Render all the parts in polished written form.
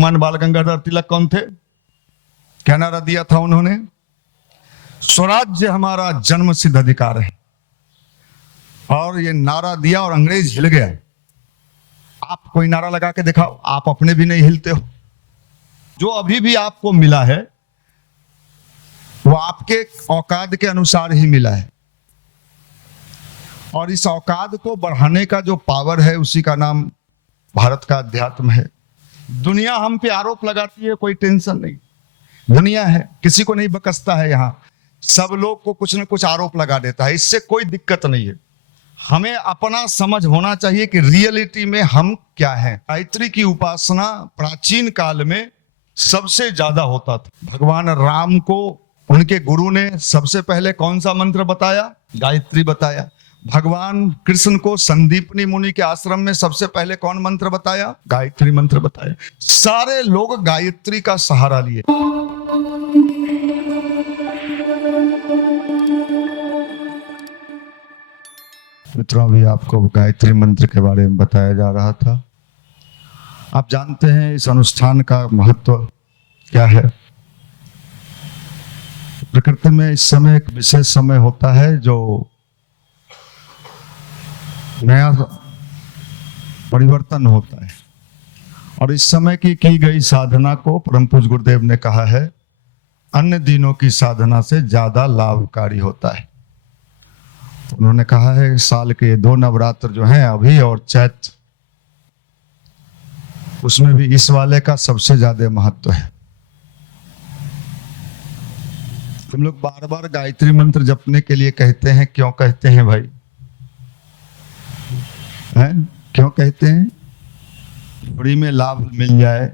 लोकमान्य बाल गंगाधर तिलक कौन थे? क्या नारा दिया था उन्होंने? स्वराज्य हमारा जन्म सिद्ध अधिकार है। और ये नारा दिया और अंग्रेज हिल गया। आप कोई नारा लगा के दिखाओ, आप अपने भी नहीं हिलते हो। जो अभी भी आपको मिला है वो आपके औकात के अनुसार ही मिला है, और इस औकात को बढ़ाने का जो पावर है उसी का नाम भारत का अध्यात्म है। दुनिया हम पे आरोप लगाती है, कोई टेंशन नहीं। दुनिया है, किसी को नहीं बकसता है। यहाँ सब लोग को कुछ न कुछ आरोप लगा देता है, इससे कोई दिक्कत नहीं है। हमें अपना समझ होना चाहिए कि रियलिटी में हम क्या हैं। गायत्री की उपासना प्राचीन काल में सबसे ज्यादा होता था। भगवान राम को उनके गुरु ने सबसे पहले कौन सा मंत्र बताया? गायत्री बताया। भगवान कृष्ण को संदीपनी मुनि के आश्रम में सबसे पहले कौन मंत्र बताया? गायत्री मंत्र बताया। सारे लोग गायत्री का सहारा लिए। मित्रों, अभी आपको गायत्री मंत्र के बारे में बताया जा रहा था। आप जानते हैं इस अनुष्ठान का महत्व क्या है? प्रकृति में इस समय एक विशेष समय होता है जो नया परिवर्तन होता है, और इस समय की गई साधना को परम पूज्य गुरुदेव ने कहा है अन्य दिनों की साधना से ज्यादा लाभकारी होता है। उन्होंने कहा है साल के 2 नवरात्र जो हैं अभी और चैत्र, उसमें भी इस वाले का सबसे ज्यादा महत्व है। हम लोग बार बार गायत्री मंत्र जपने के लिए कहते हैं। क्यों कहते हैं भाई? हैं? क्यों कहते हैं? फ्री में लाभ मिल जाए?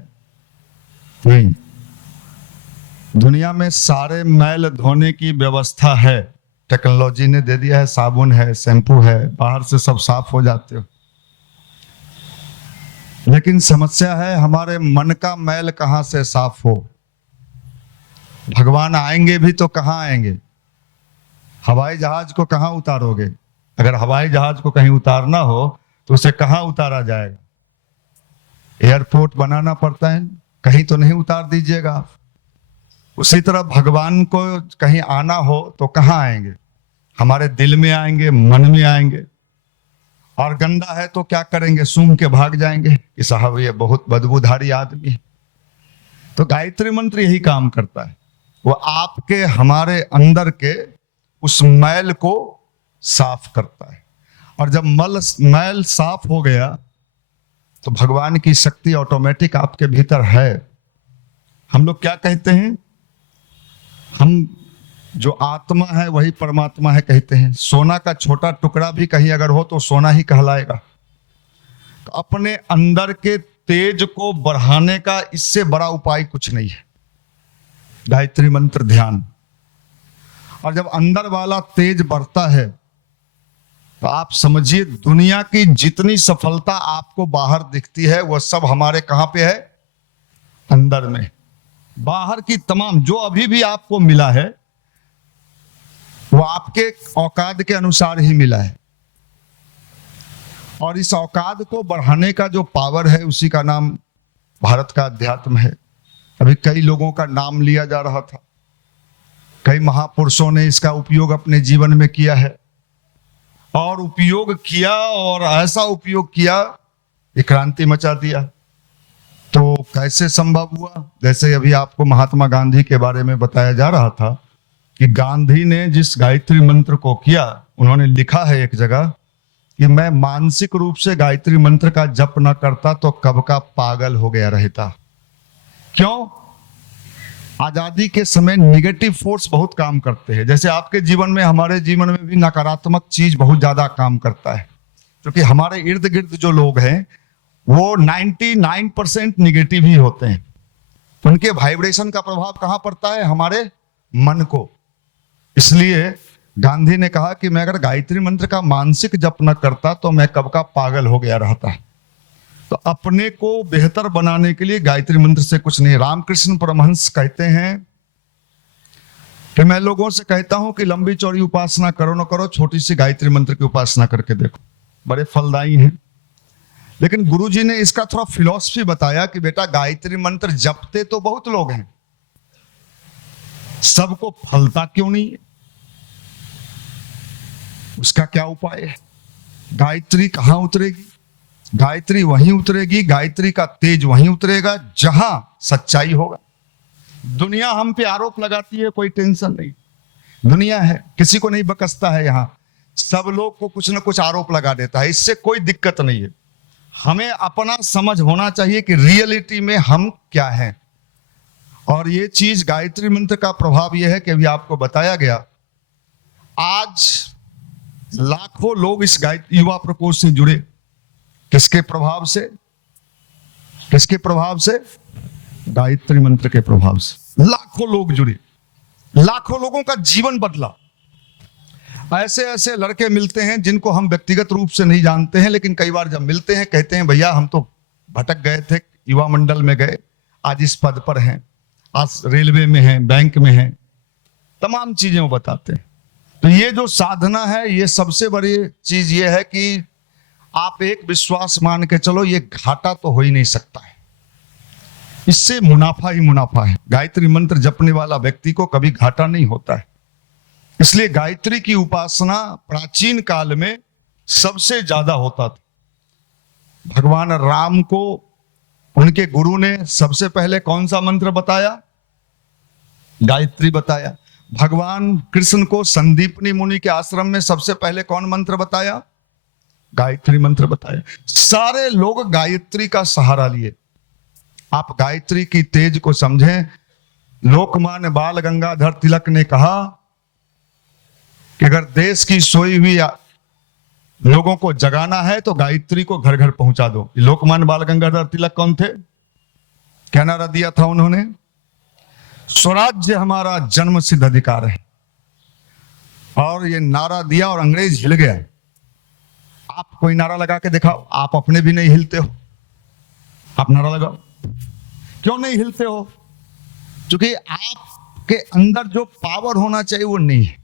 नहीं। दुनिया में सारे मैल धोने की व्यवस्था है, टेक्नोलॉजी ने दे दिया है। साबुन है, शैम्पू है, बाहर से सब साफ हो जाते हो। लेकिन समस्या है हमारे मन का मैल कहां से साफ हो? भगवान आएंगे भी तो कहां आएंगे? हवाई जहाज को कहां उतारोगे? अगर हवाई जहाज को कहीं उतारना हो तो उसे कहां उतारा जाएगा? एयरपोर्ट बनाना पड़ता है, कहीं तो नहीं उतार दीजिएगा आप। उसी तरह भगवान को कहीं आना हो तो कहां आएंगे? हमारे दिल में आएंगे, मन में आएंगे। और गंदा है तो क्या करेंगे? सूंघ के भाग जाएंगे कि साहब ये बहुत बदबूधारी आदमी है। तो गायत्री मंत्र यही काम करता है, वो आपके हमारे अंदर के उस मैल को साफ करता है। और जब मैल साफ हो गया तो भगवान की शक्ति ऑटोमेटिक आपके भीतर है। हम लोग क्या कहते हैं? हम जो आत्मा है वही परमात्मा है कहते हैं। सोना का छोटा टुकड़ा भी कहीं अगर हो तो सोना ही कहलाएगा। तो अपने अंदर के तेज को बढ़ाने का इससे बड़ा उपाय कुछ नहीं है, गायत्री मंत्र ध्यान। और जब अंदर वाला तेज बढ़ता है तो आप समझिए दुनिया की जितनी सफलता आपको बाहर दिखती है वह सब हमारे कहां पे है? अंदर में। बाहर की तमाम जो अभी भी आपको मिला है वो आपके औकात के अनुसार ही मिला है, और इस औकात को बढ़ाने का जो पावर है उसी का नाम भारत का अध्यात्म है। अभी कई लोगों का नाम लिया जा रहा था, कई महापुरुषों ने इसका उपयोग अपने जीवन में किया है, और उपयोग किया और ऐसा उपयोग किया कि क्रांति मचा दिया। तो कैसे संभव हुआ? जैसे अभी आपको महात्मा गांधी के बारे में बताया जा रहा था कि गांधी ने जिस गायत्री मंत्र को किया, उन्होंने लिखा है एक जगह कि मैं मानसिक रूप से गायत्री मंत्र का जप न करता तो कब का पागल हो गया रहता। क्यों? आजादी के समय निगेटिव फोर्स बहुत काम करते हैं। जैसे आपके जीवन में, हमारे जीवन में भी नकारात्मक चीज बहुत ज्यादा काम करता है, क्योंकि हमारे इर्द गिर्द जो लोग हैं वो 99% निगेटिव ही होते हैं। उनके वाइब्रेशन का प्रभाव कहां पड़ता है? हमारे मन को। इसलिए गांधी ने कहा कि मैं अगर गायत्री मंत्र का मानसिक जप न करता तो मैं कब का पागल हो गया रहता। तो अपने को बेहतर बनाने के लिए गायत्री मंत्र से कुछ नहीं। रामकृष्ण परमहंस कहते हैं कि मैं लोगों से कहता हूं कि लंबी चौड़ी उपासना करो न करो, छोटी सी गायत्री मंत्र की उपासना करके देखो, बड़े फलदायी हैं। लेकिन गुरुजी ने इसका थोड़ा फिलॉसफी बताया कि बेटा गायत्री मंत्र जपते तो बहुत लोग हैं, सबको फलता क्यों नहीं है? उसका क्या उपाय है? गायत्री कहां उतरेगी? गायत्री वहीं उतरेगी, गायत्री का तेज वहीं उतरेगा जहां सच्चाई होगा। दुनिया हम पे आरोप लगाती है, कोई टेंशन नहीं, दुनिया है, किसी को नहीं बकसता है, यहां सब लोग को कुछ ना कुछ आरोप लगा देता है, इससे कोई दिक्कत नहीं है। हमें अपना समझ होना चाहिए कि रियलिटी में हम क्या हैं। और ये चीज गायत्री मंत्र का प्रभाव यह है कि अभी आपको बताया गया, आज लाखों लोग इस युवा प्रकोष्ठ से जुड़े, किसके प्रभाव से? किसके प्रभाव से? गायत्री मंत्र के प्रभाव से लाखों लोग जुड़े, लाखों लोगों का जीवन बदला। ऐसे ऐसे लड़के मिलते हैं जिनको हम व्यक्तिगत रूप से नहीं जानते हैं, लेकिन कई बार जब मिलते हैं कहते हैं भैया हम तो भटक गए थे, युवा मंडल में गए, आज इस पद पर हैं, आज रेलवे में हैं, बैंक में हैं, तमाम चीजें वो बताते हैं। तो ये जो साधना है, ये सबसे बड़ी चीज ये है कि आप एक विश्वास मान के चलो, ये घाटा तो हो ही नहीं सकता है, इससे मुनाफा ही मुनाफा है। गायत्री मंत्र जपने वाला व्यक्ति को कभी घाटा नहीं होता है। इसलिए गायत्री की उपासना प्राचीन काल में सबसे ज्यादा होता था। भगवान राम को उनके गुरु ने सबसे पहले कौन सा मंत्र बताया? गायत्री बताया। भगवान कृष्ण को संदीपनी मुनि के आश्रम में सबसे पहले कौन मंत्र बताया? गायत्री मंत्र बताया। सारे लोग गायत्री का सहारा लिए। आप गायत्री की तेज को समझें। लोकमान्य बाल गंगाधर तिलक ने कहा कि अगर देश की सोई हुई लोगों को जगाना है तो गायत्री को घर घर पहुंचा दो। लोकमान्य बाल गंगाधर तिलक कौन थे? क्या नारा दिया था उन्होंने? स्वराज्य हमारा जन्म सिद्ध अधिकार है। और ये नारा दिया और अंग्रेज हिल गया। आप कोई नारा लगा के दिखाओ, आप अपने भी नहीं हिलते हो, आप नारा लगाओ। क्यों नहीं हिलते हो? क्योंकि आपके अंदर जो पावर होना चाहिए वो नहीं है।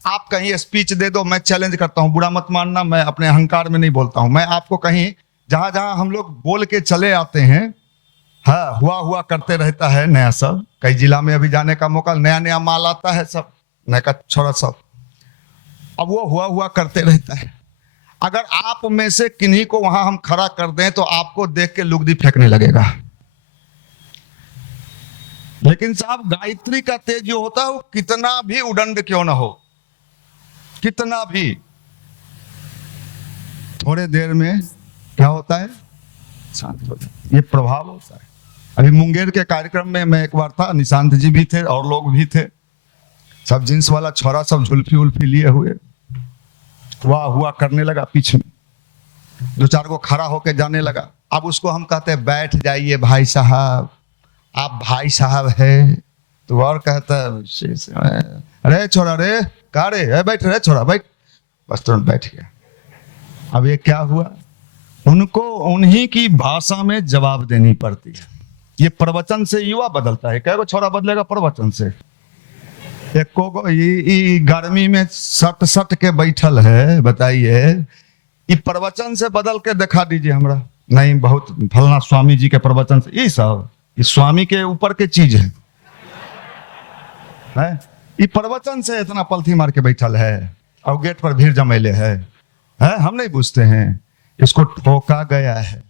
आप कहीं स्पीच दे दो, मैं चैलेंज करता हूं, बुरा मत मानना, मैं अपने अहंकार में नहीं बोलता हूं, मैं आपको कहीं जहां जहां हम लोग बोल के चले आते हैं, हाँ हुआ करते रहता है नया सब। कई जिला में अभी जाने का मौका, नया नया माल आता है, सब नया छोरा सब, अब वो हुआ करते रहता है। अगर आप में से किन्हीं को वहां हम खड़ा कर दें तो आपको देख के लुगदी फेंकने लगेगा। लेकिन साहब गायत्री का तेज जो होता है वो कितना भी उदंड क्यों ना हो, कितना भी, थोड़े देर में क्या होता है? शांत हो जाता। ये प्रभाव होता है। अभी मुंगेर के कार्यक्रम में मैं एक बार था, निशांत जी भी थे और लोग भी थे, सब जींस वाला छोरा सब झुल्फी उल्फी लिए हुए हुआ करने लगा। पीछे दो चार को खड़ा होके जाने लगा। अब उसको हम कहते हैं बैठ जाइए भाई साहब, आप भाई साहब है तो और कहता है अरे छोड़ा रे, कहा रे बैठ रे छोड़ा बैठ, बस तुरंत बैठ गया। अब ये क्या हुआ? उनको उन्हीं की भाषा में जवाब देनी पड़ती है। ये प्रवचन से युवा बदलता है। क्या छोरा बदलेगा? प्रवचन से। एक को ये गर्मी में सट के बैठल है, बताइए, ये प्रवचन से बदल के दिखा दीजिए हमरा। नहीं, बहुत फलना स्वामी जी के प्रवचन से, ये सब ये स्वामी के ऊपर के चीज है। ये प्रवचन से इतना पलथी मार के बैठल है और गेट पर भीड़ जमैले है, हम नहीं पूछते हैं। इसको ठोका गया है।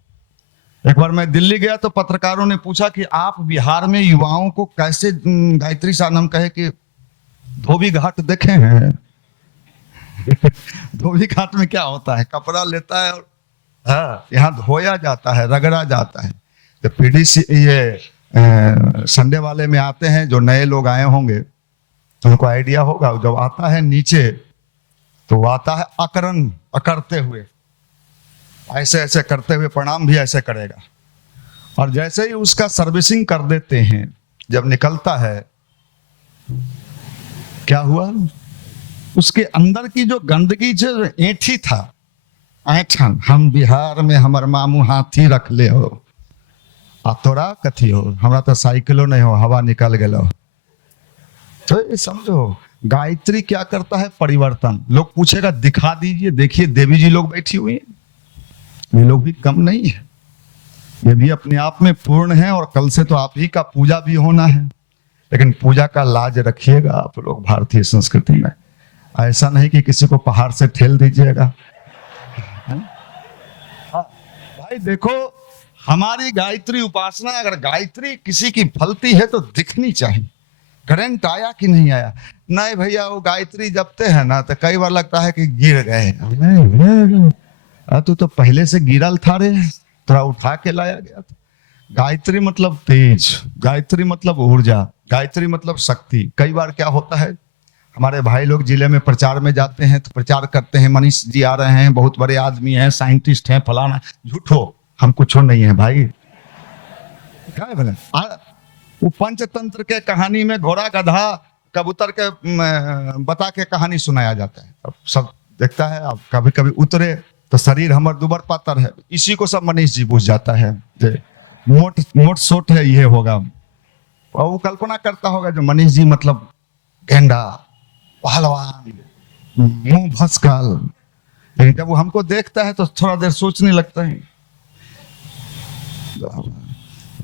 एक बार मैं दिल्ली गया तो पत्रकारों ने पूछा कि आप बिहार में युवाओं को कैसे गायत्री साधना, कहे कि धोबी घाट देखे हैं? धोबी घाट में क्या होता है? कपड़ा लेता है और यहाँ धोया जाता है, रगड़ा जाता है। तो पीडीसी ये संडे वाले में आते हैं, जो नए लोग आए होंगे तो उनको आइडिया होगा। जब आता है नीचे तो वो आता है अकरन, अकड़ते हुए, ऐसे ऐसे करते हुए, प्रणाम भी ऐसे करेगा। और जैसे ही उसका सर्विसिंग कर देते हैं, जब निकलता है, क्या हुआ? उसके अंदर की जो गंदगी जो ऐठी था, ऐठन, हम बिहार में हमर मामू हाथी रख ले हो, आ तोरा कथी हो, हमरा तो साइकिलो नहीं हो, हवा निकल गलो। तो ये समझो गायत्री क्या करता है? परिवर्तन। लोग पूछेगा दिखा दीजिए, देखिए देवी जी लोग बैठी हुई हैं, ये लोग भी कम नहीं है, ये भी अपने आप में पूर्ण है। और कल से तो आप ही का पूजा भी होना है, लेकिन पूजा का लाज रखिएगा आप लोग भारतीय संस्कृति में। ऐसा नहीं कि किसी को पहाड़ से ठेल दीजिएगा। हाँ, भाई देखो, हमारी गायत्री उपासना, अगर गायत्री किसी की फलती है तो दिखनी चाहिए। करंट आया कि नहीं आया? नहीं भैया, वो गायत्री जपते हैं ना तो कई बार लगता है कि गिर गए। तू तो पहले से गिरल था रे, थोड़ा उठा के लाया गया था। गायत्री मतलब तेज, गायत्री मतलब ऊर्जा, गायत्री मतलब शक्ति। कई बार क्या होता है, हमारे भाई लोग जिले में प्रचार में जाते हैं तो प्रचार करते हैं, मनीष जी आ रहे हैं, बहुत बड़े आदमी हैं, साइंटिस्ट हैं, फलाना। झूठो, हम कुछ नहीं है भाई। क्या है बोले? वो पंचतंत्र के कहानी में घोड़ा गधा कबूतर के बता के कहानी सुनाया जाता है। अब सब देखता है, अब कभी कभी उतरे तो शरीर हमर दुबर पातर है, इसी को सब मनीष जी बुझ जाता है, मोट मोट सोट है, ये होगा। और वो कल्पना करता होगा जो मनीष जी मतलब गेंडा, पहलवान, मुंह भस्काल। लेकिन जब वो हमको देखता है तो थोड़ा देर सोचने लगता है।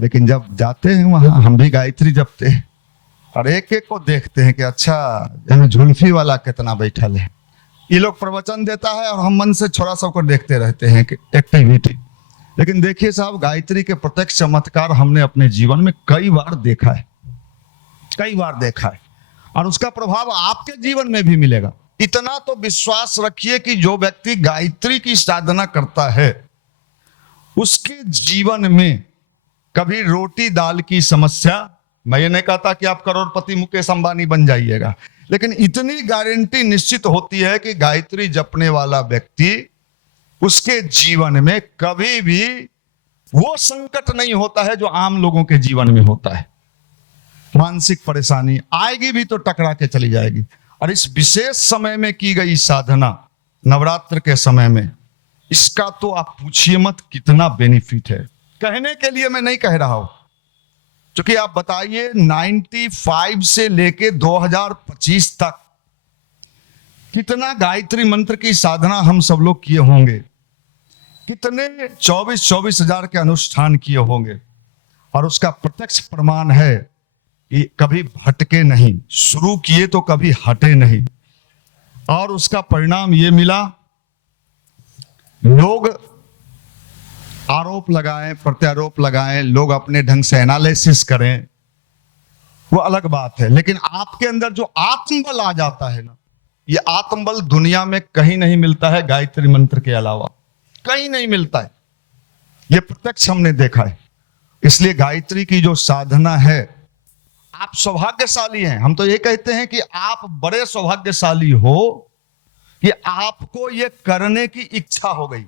लेकिन जब जाते हैं वहां, हम भी गायत्री जपते हैं और एक एक को देखते हैं कि अच्छा झुल्फी वाला कितना बैठल है। ये लोग प्रवचन देता है और हम मन से छोड़ा सबको देखते रहते हैं कि एक्टिविटी। लेकिन देखिए साहब, गायत्री के प्रत्यक्ष चमत्कार हमने अपने जीवन में कई बार देखा है, कई बार देखा है, और उसका प्रभाव आपके जीवन में भी मिलेगा। इतना तो विश्वास रखिए कि जो व्यक्ति गायत्री की साधना करता है उसके जीवन में कभी रोटी दाल की समस्या, मैं ये नहीं कहता कि आप करोड़पति मुकेश अंबानी बन जाइएगा, लेकिन इतनी गारंटी निश्चित होती है कि गायत्री जपने वाला व्यक्ति, उसके जीवन में कभी भी वो संकट नहीं होता है जो आम लोगों के जीवन में होता है। मानसिक परेशानी आएगी भी तो टकरा के चली जाएगी। और इस विशेष समय में की गई साधना, नवरात्र के समय में, इसका तो आप पूछिए मत कितना बेनिफिट है। कहने के लिए मैं नहीं कह रहा हूं, क्योंकि आप बताइए 95 से लेके 2025 तक कितना गायत्री मंत्र की साधना हम सब लोग किए होंगे, कितने 24 हजार के अनुष्ठान किए होंगे। और उसका प्रत्यक्ष प्रमाण है कि कभी भटके नहीं, शुरू किए तो कभी हटे नहीं। और उसका परिणाम ये मिला, लोग आरोप लगाएं, प्रत्यारोप लगाएं, लोग अपने ढंग से एनालिसिस करें, वो अलग बात है। लेकिन आपके अंदर जो आत्मबल आ जाता है ना, ये आत्मबल दुनिया में कहीं नहीं मिलता है, गायत्री मंत्र के अलावा कहीं नहीं मिलता है। ये प्रत्यक्ष हमने देखा है। इसलिए गायत्री की जो साधना है, आप सौभाग्यशाली हैं। हम तो ये कहते हैं कि आप बड़े सौभाग्यशाली हो कि आपको ये करने की इच्छा हो गई।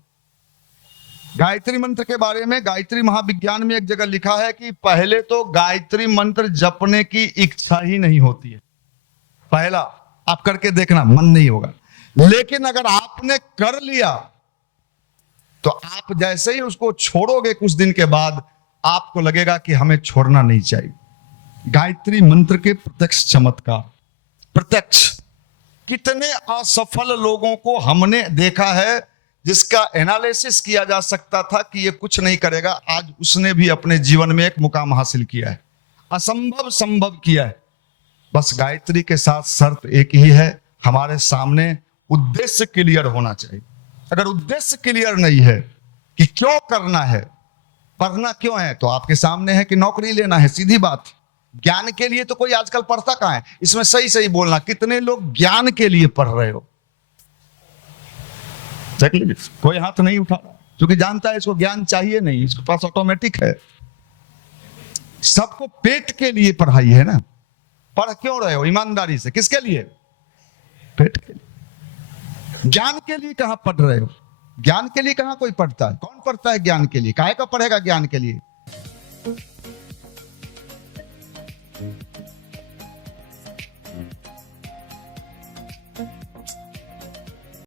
गायत्री मंत्र के बारे में गायत्री महाविज्ञान में एक जगह लिखा है कि पहले तो गायत्री मंत्र जपने की इच्छा ही नहीं होती है। पहला आप करके देखना, मन नहीं होगा। लेकिन अगर आपने कर लिया तो आप जैसे ही उसको छोड़ोगे, कुछ दिन के बाद आपको लगेगा कि हमें छोड़ना नहीं चाहिए। गायत्री मंत्र के प्रत्यक्ष चमत्कार, प्रत्यक्ष। कितने असफल लोगों को हमने देखा है जिसका एनालिसिस किया जा सकता था कि ये कुछ नहीं करेगा, आज उसने भी अपने जीवन में एक मुकाम हासिल किया है, असंभव संभव किया है। बस गायत्री के साथ शर्त एक ही है, हमारे सामने उद्देश्य क्लियर होना चाहिए। अगर उद्देश्य क्लियर नहीं है कि क्यों करना है, पढ़ना क्यों है, तो आपके सामने है कि नौकरी लेना है, सीधी बात। ज्ञान के लिए तो कोई आजकल पढ़ता कहां है? इसमें सही सही बोलना, कितने लोग ज्ञान के लिए पढ़ रहे हो? कोई हाथ नहीं उठा, क्योंकि जानता है इसको ज्ञान चाहिए नहीं, इसके पास ऑटोमेटिक है। सबको पेट के लिए पढ़ाई है ना। पढ़ क्यों रहे हो? ईमानदारी से। किसके लिए? पेट के लिए। ज्ञान के लिए कहां पढ़ रहे हो? ज्ञान के लिए कहां कोई पढ़ता है? कौन पढ़ता है ज्ञान के लिए? काहे का पढ़ेगा ज्ञान के लिए?